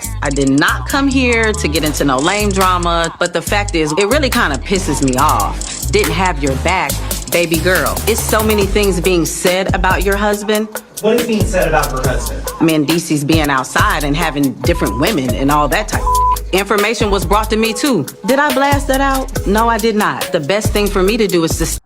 relax. I did not come here to get into no lame drama, but the fact is, it really kind of pisses me off. Didn't have your back, baby girl. It's so many things being said about your husband. What is being said about her husband? Mandisi's being outside and having different women and all that type of information was brought to me too. Did I blast that out? No, I did not. The best thing for me to do is to...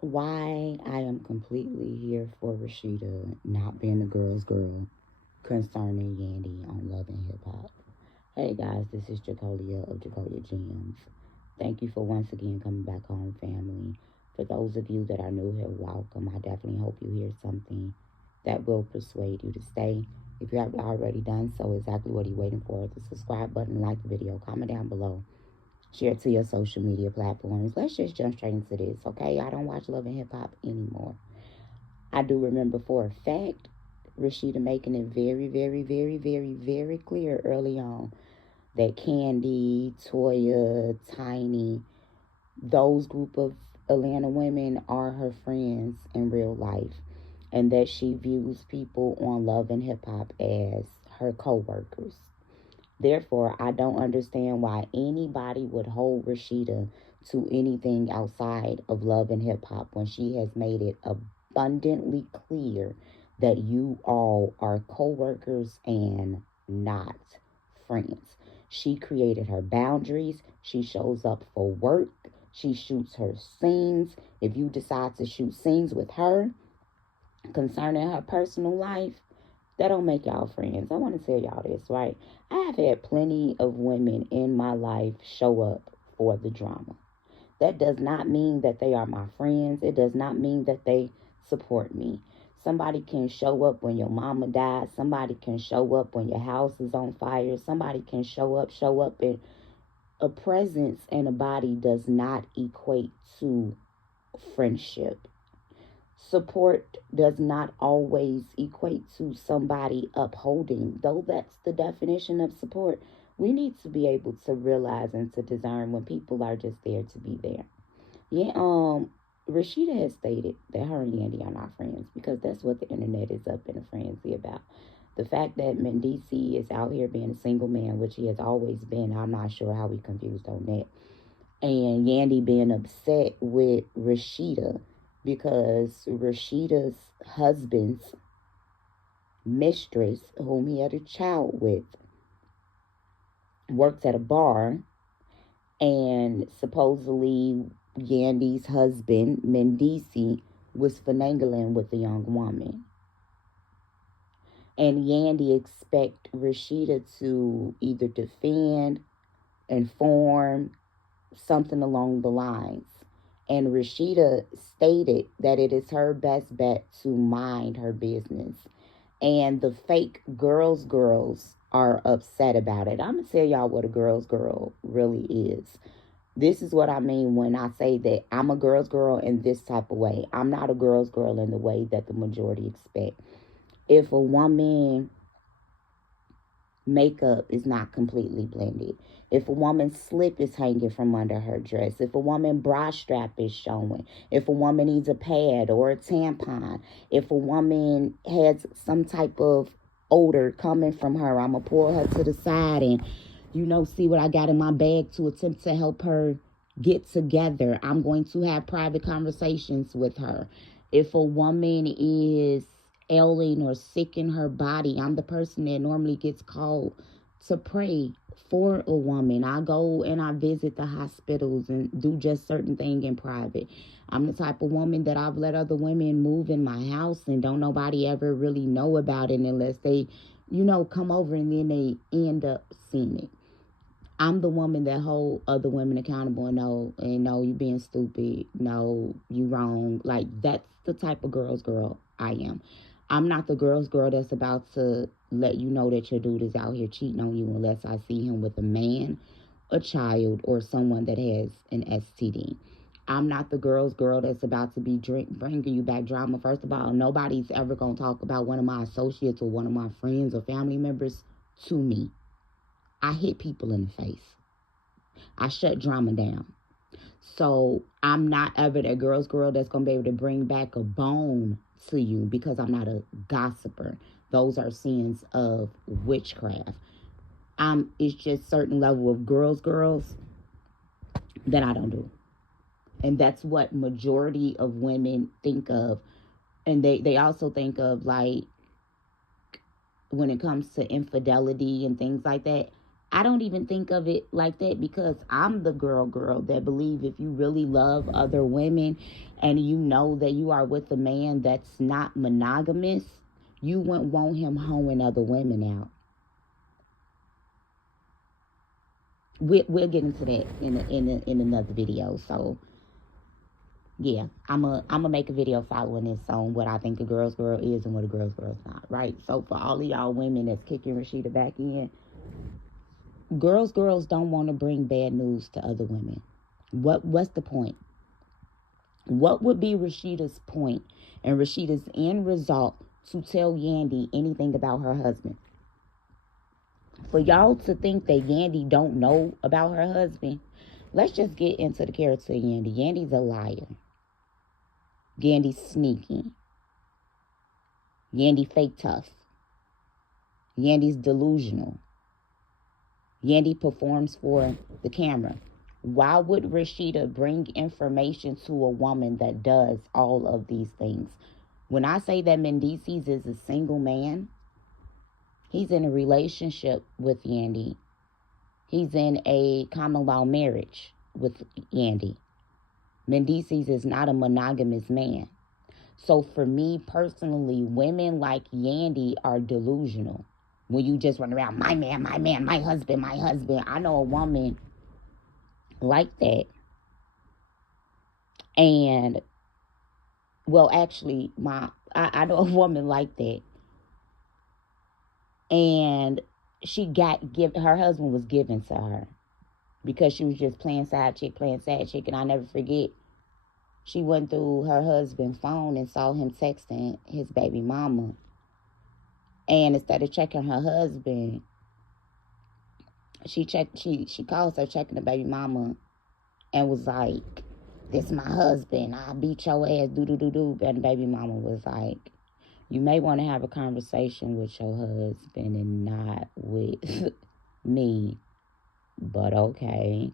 Why I am completely here for Rasheeda not being a girl's girl concerning Yandy on Love and Hip Hop. Hey guys, this is Jacolia of Jacolia Gems. Thank you for once again coming back home, family. For those of you that are new here, welcome. I definitely hope you hear something that will persuade you to stay. If you haven't already done so, exactly what are you waiting for? The subscribe button, like the video, comment down below. Share it to your social media platforms. Let's just jump straight into this, okay? I don't watch Love and Hip Hop anymore. I do remember for a fact Rasheeda making it very, very, very, very, very clear early on that Candy, Toya, Tiny, those group of Atlanta women are her friends in real life, and that she views people on Love and Hip Hop as her co-workers. Therefore, I don't understand why anybody would hold Rasheeda to anything outside of Love and Hip Hop when she has made it abundantly clear that you all are co-workers and not friends. She created her boundaries. She shows up for work. She shoots her scenes. If you decide to shoot scenes with her concerning her personal life, that don't make y'all friends. I want to tell y'all this, right? I have had plenty of women in my life show up for the drama. That does not mean that they are my friends. It does not mean that they support me. Somebody can show up when your mama died. Somebody can show up when your house is on fire. Somebody can show up and a presence and a body does not equate to friendship. Support does not always equate to somebody upholding. Though that's the definition of support, we need to be able to realize and to discern when people are just there to be there. Yeah, Rasheeda has stated that her and Yandy are not friends because that's what the internet is up in a frenzy about. The fact that Mandisi is out here being a single man, which he has always been, I'm not sure how we confused on that. And Yandy being upset with Rasheeda because Rasheeda's husband's mistress, whom he had a child with, works at a bar, and supposedly Yandy's husband, Mandisi, was finagling with a young woman. And Yandy expect Rasheeda to either defend, inform, something along the lines. And Rasheeda stated that it is her best bet to mind her business. And the fake girls are upset about it. I'm going to tell y'all what a girl's girl really is. This is what I mean when I say that I'm a girl's girl in this type of way. I'm not a girl's girl in the way that the majority expect. If a woman makeup is not completely blended, if a woman's slip is hanging from under her dress, if a woman bra strap is showing, if a woman needs a pad or a tampon, if a woman has some type of odor coming from her, I'm going to pull her to the side and, see what I got in my bag to attempt to help her get together. I'm going to have private conversations with her. If a woman is ailing or sick in her body, I'm the person that normally gets called to pray for a woman. I go and I visit the hospitals and do just certain things in private. I'm the type of woman that I've let other women move in my house and don't nobody ever really know about it unless they, come over and then they end up seeing it. I'm the woman that hold other women accountable and no, you being stupid. No, you wrong. Like, that's the type of girl's girl I am. I'm not the girl's girl that's about to let you know that your dude is out here cheating on you unless I see him with a man, a child, or someone that has an STD. I'm not the girl's girl that's about to be bringing you back drama. First of all, nobody's ever going to talk about one of my associates or one of my friends or family members to me. I hit people in the face. I shut drama down. So I'm not ever that girl's girl that's going to be able to bring back a bone to you because I'm not a gossiper. Those are sins of witchcraft. It's just certain level of girls that I don't do. And that's what majority of women think of. And they also think of, like, when it comes to infidelity and things like that. I don't even think of it like that, because I'm the girl that believe if you really love other women and you know that you are with a man that's not monogamous, you wouldn't want him hoeing other women out. We'll get into that in another video. So yeah, I'm a make a video following this on what I think a girl's girl is and what a girl's girl is not, right? So for all of y'all women that's kicking Rasheeda back in, girls don't want to bring bad news to other women. What's the point? What would be Rasheeda's point and Rasheeda's end result to tell Yandy anything about her husband? For y'all to think that Yandy don't know about her husband, let's just get into the character of Yandy. Yandy's a liar. Yandy's sneaky. Yandy fake tough. Yandy's delusional. Yandy performs for the camera. Why would Rasheeda bring information to a woman that does all of these things? When I say that Mendices is a single man, he's in a relationship with Yandy. He's in a common law marriage with Yandy. Mendices is not a monogamous man. So for me personally, women like Yandy are delusional. When you just run around, my man, my husband. I know a woman like that. And, well, actually, I know a woman like that. And her husband was given to her because she was just playing side chick. And I never forget, she went through her husband's phone and saw him texting his baby mama. And instead of checking her husband, she calls her checking the baby mama and was like, "This my husband. I'll beat your ass, do." And the baby mama was like, "You may want to have a conversation with your husband and not with me, but okay."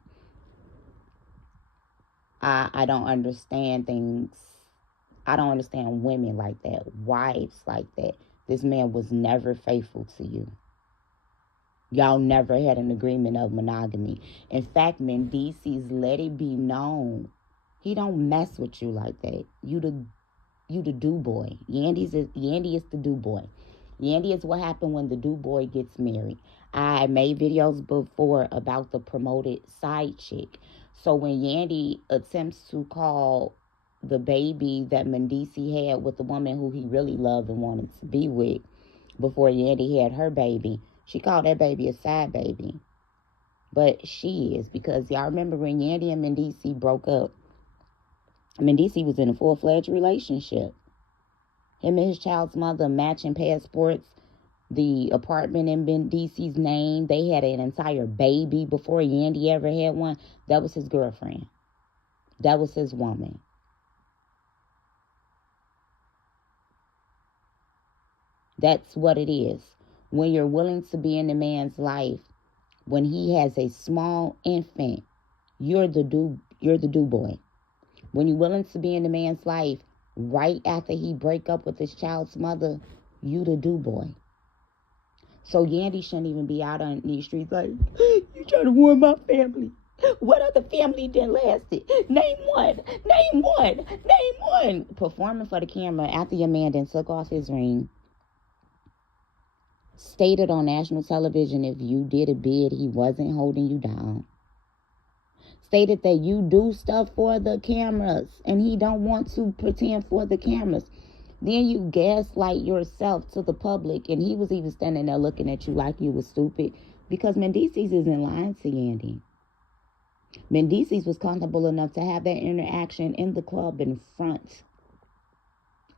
I don't understand things. I don't understand women like that, wives like that. This man was never faithful to you. Y'all never had an agreement of monogamy. In fact, Mendices let it be known he don't mess with you like that. You the do boy. Yandy is the do boy. Yandy is what happened when the do boy gets married. I made videos before about the promoted side chick. So when Yandy attempts to call the baby that Mendici had with the woman who he really loved and wanted to be with before Yandy had her baby, she called that baby a side baby. But she is, because y'all remember when Yandy and Mendici broke up, Mendici was in a full-fledged relationship. Him and his child's mother matching passports, the apartment in Mendici's name. They had an entire baby before Yandy ever had one. That was his girlfriend. That was his woman. That's what it is. When you're willing to be in a man's life, when he has a small infant, you're the do boy. When you're willing to be in a man's life right after he break up with his child's mother, you the do boy. So Yandy shouldn't even be out on these streets like, "You trying to ruin my family. What other family didn't lasted? Name one. Performing for the camera after your man then took off his ring. Stated on national television if you did a bid, he wasn't holding you down. Stated that you do stuff for the cameras and he don't want to pretend for the cameras. Then you gaslight yourself to the public, and he was even standing there looking at you like you was stupid because Mendices isn't lying to Yandy. Mendices was comfortable enough to have that interaction in the club in front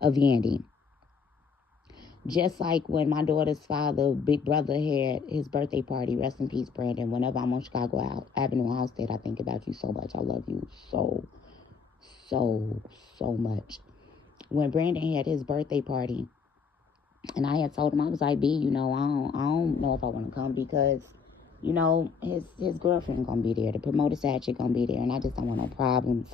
of Yandy. Just like when my daughter's father, big brother, had his birthday party, rest in peace, Brandon. Whenever I'm on Chicago Avenue Halstead, I think about you so much. I love you so much. When Brandon had his birthday party, and I had told him, I was like, "B, I don't know if I want to come because you know, his girlfriend gonna be there. The promoter side chick gonna be there, and I just don't want no problems.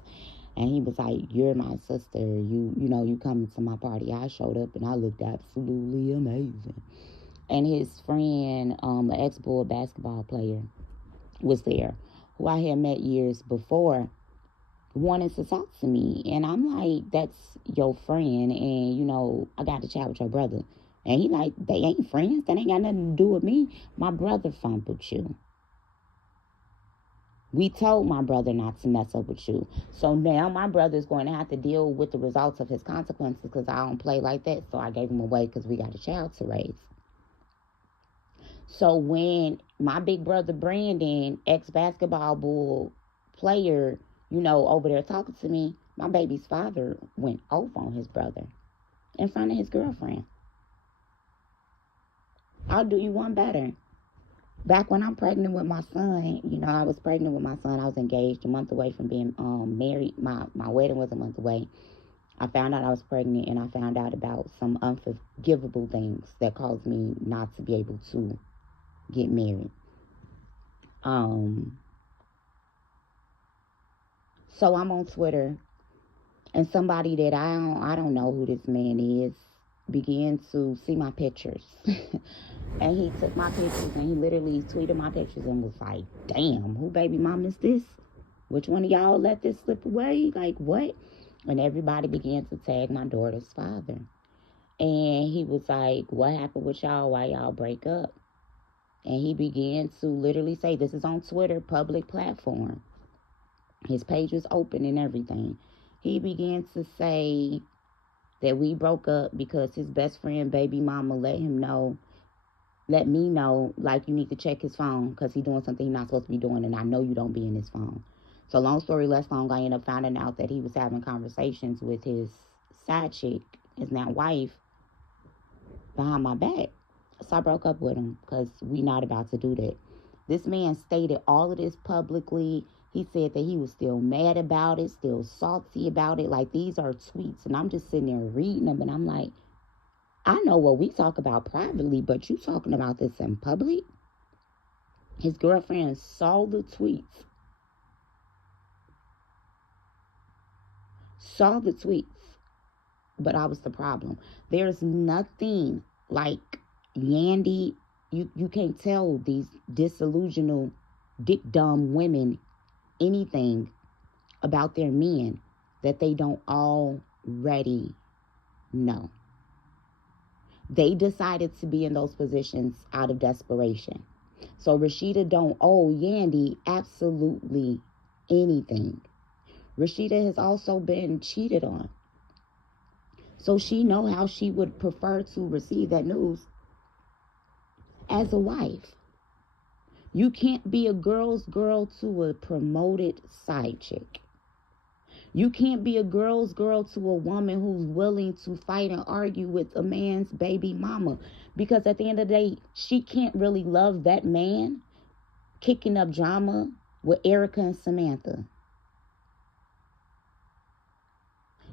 And he was like, you're my sister. You coming to my party. I showed up and I looked absolutely amazing. And his friend, an ex-Bull basketball player, was there, who I had met years before, wanted to talk to me. And I'm like, that's your friend, and, I got to chat with your brother. And he like, they ain't friends. That ain't got nothing to do with me. My brother fumbled you. We told my brother not to mess up with you. So now my brother's going to have to deal with the results of his consequences because I don't play like that. So I gave him away because we got a child to raise. So when my big brother Brandon, ex-basketball Bull player, over there talking to me, my baby's father went off on his brother in front of his girlfriend. I'll do you one better. Back when I'm pregnant with my son, I was pregnant with my son. I was engaged a month away from being married. My wedding was a month away. I found out I was pregnant, and I found out about some unforgivable things that caused me not to be able to get married. So I'm on Twitter, and somebody that I don't know who this man is began to see my pictures. And he took my pictures and he literally tweeted my pictures and was like, damn, who baby mom is this? Which one of y'all let this slip away? Like, what? And everybody began to tag my daughter's father. And he was like, what happened with y'all? Why y'all break up? And he began to literally say, this is on Twitter, public platform. His page was open and everything. He began to say that we broke up because his best friend, baby mama, let me know, like, you need to check his phone because he's doing something he's not supposed to be doing, and I know you don't be in his phone. So long story less long, I ended up finding out that he was having conversations with his side chick, his now wife, behind my back. So I broke up with him because we not about to do that. This man stated all of this publicly. He said that he was still mad about it, still salty about it. Like, these are tweets, and I'm just sitting there reading them, and I'm like, I know what we talk about privately, but you talking about this in public? His girlfriend saw the tweets. But I was the problem. There's nothing like Yandy. You can't tell these disillusional, dick-dumb women anything about their men that they don't already know. They decided to be in those positions out of desperation. So Rasheeda don't owe Yandy absolutely anything. Rasheeda has also been cheated on. So she know how she would prefer to receive that news as a wife. You can't be a girl's girl to a promoted side chick. You can't be a girl's girl to a woman who's willing to fight and argue with a man's baby mama. Because at the end of the day, she can't really love that man kicking up drama with Erica and Samantha.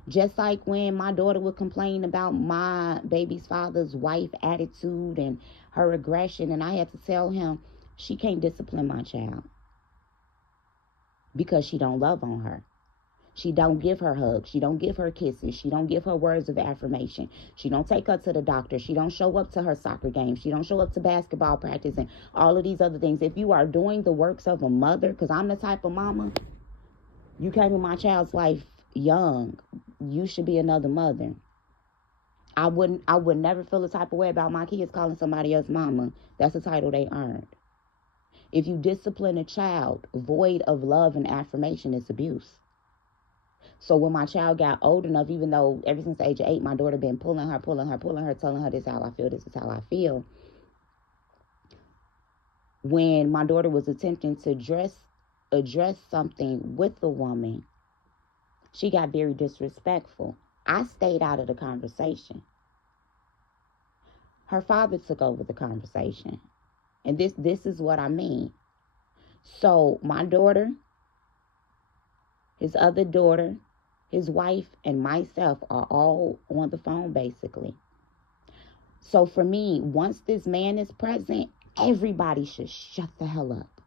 Just like when my daughter would complain about my baby's father's wife attitude and her aggression, and I had to tell him she can't discipline my child because she don't love on her. She don't give her hugs. She don't give her kisses. She don't give her words of affirmation. She don't take her to the doctor. She don't show up to her soccer games. She don't show up to basketball practice and all of these other things. If you are doing the works of a mother, because I'm the type of mama, you came in my child's life young, you should be another mother. I would never feel the type of way about my kids calling somebody else mama. That's a title they earned. If you discipline a child void of love and affirmation, it's abuse. So when my child got old enough, even though ever since the age of 8, my daughter been pulling her, telling her this is how I feel, this is how I feel. When my daughter was attempting to address something with the woman, she got very disrespectful. I stayed out of the conversation. Her father took over the conversation. And this is what I mean. So my daughter, his other daughter, his wife, and myself are all on the phone, basically. So for me, once this man is present, everybody should shut the hell up.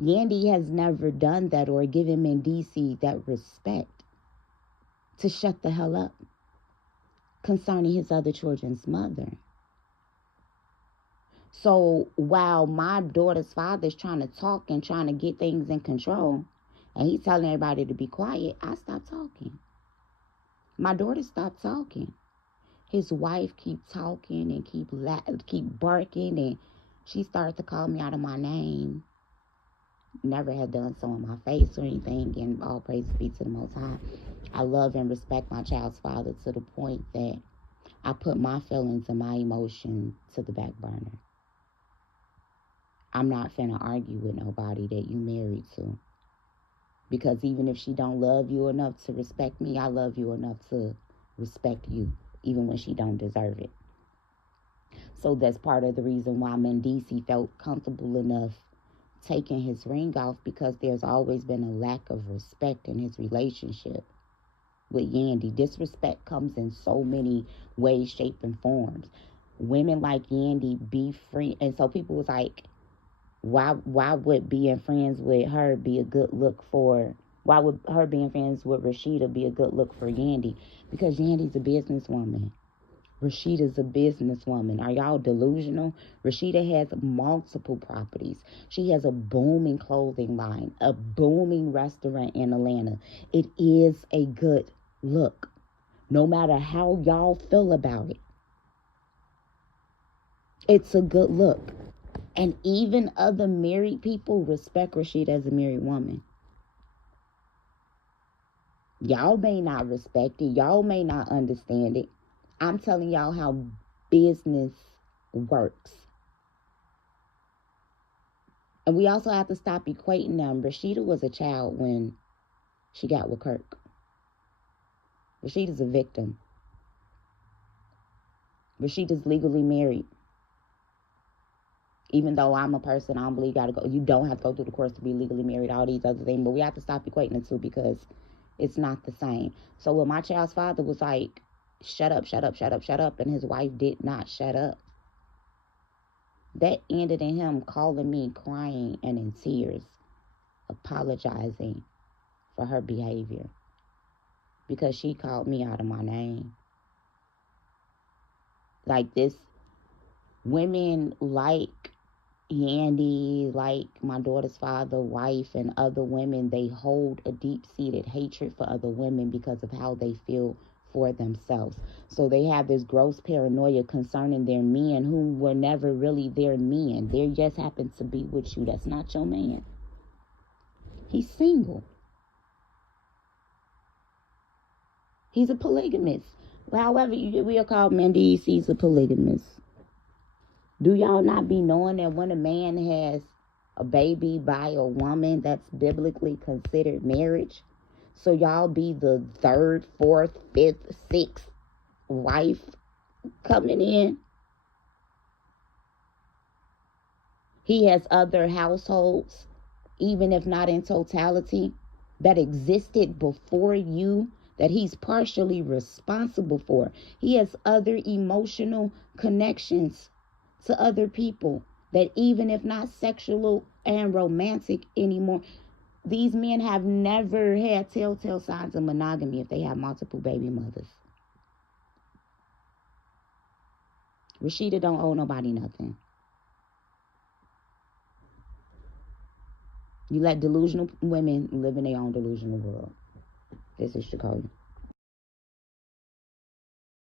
Yandy has never done that or given Mendici that respect to shut the hell up concerning his other children's mother. So while my daughter's father is trying to talk and trying to get things in control, and he's telling everybody to be quiet, I stopped talking. My daughter stopped talking. His wife keep talking and keep barking, and she started to call me out of my name. Never had done so in my face or anything, and all praise be to the Most High. I love and respect my child's father to the point that I put my feelings and my emotions to the back burner. I'm not finna argue with nobody that you married to. Because even if she don't love you enough to respect me, I love you enough to respect you, even when she don't deserve it. So that's part of the reason why Mendici felt comfortable enough taking his ring off, because there's always been a lack of respect in his relationship with Yandy. Disrespect comes in so many ways, shapes, and forms. Women like Yandy be free, and so people was like, why would being friends with her be a good look for, why would her being friends with Rasheeda be a good look for Yandy? Because Yandy's a businesswoman. Rasheeda's a businesswoman. Are y'all delusional? Rasheeda has multiple properties. She has a booming clothing line, a booming restaurant in Atlanta. It is a good look, no matter how y'all feel about it. It's a good look. And even other married people respect Rasheeda as a married woman. Y'all may not respect it. Y'all may not understand it. I'm telling y'all how business works. And we also have to stop equating them. Rasheeda was a child when she got with Kirk. Rasheeda's a victim. Rasheeda's legally married. Even though I'm a person, I don't believe you don't have to go through the course to be legally married, all these other things. But we have to stop equating the two because it's not the same. So when my child's father was like, shut up, shut up, shut up, shut up, and his wife did not shut up, that ended in him calling me crying and in tears, apologizing for her behavior because she called me out of my name. Like this, women like Yandy, like my daughter's father, wife, and other women, they hold a deep-seated hatred for other women because of how they feel for themselves. So they have this gross paranoia concerning their men who were never really their men. They just happen to be with you. That's not your man. He's single. He's a polygamist. However, we are called Mendici, he's a polygamist. Do y'all not be knowing that when a man has a baby by a woman, that's biblically considered marriage? So y'all be the third, fourth, fifth, sixth wife coming in. He has other households, even if not in totality, that existed before you, that he's partially responsible for. He has other emotional connections to other people that, even if not sexual and romantic anymore, these men have never had telltale signs of monogamy if they have multiple baby mothers. Rasheeda don't owe nobody nothing. You let delusional women live in their own delusional world. This is Chicago.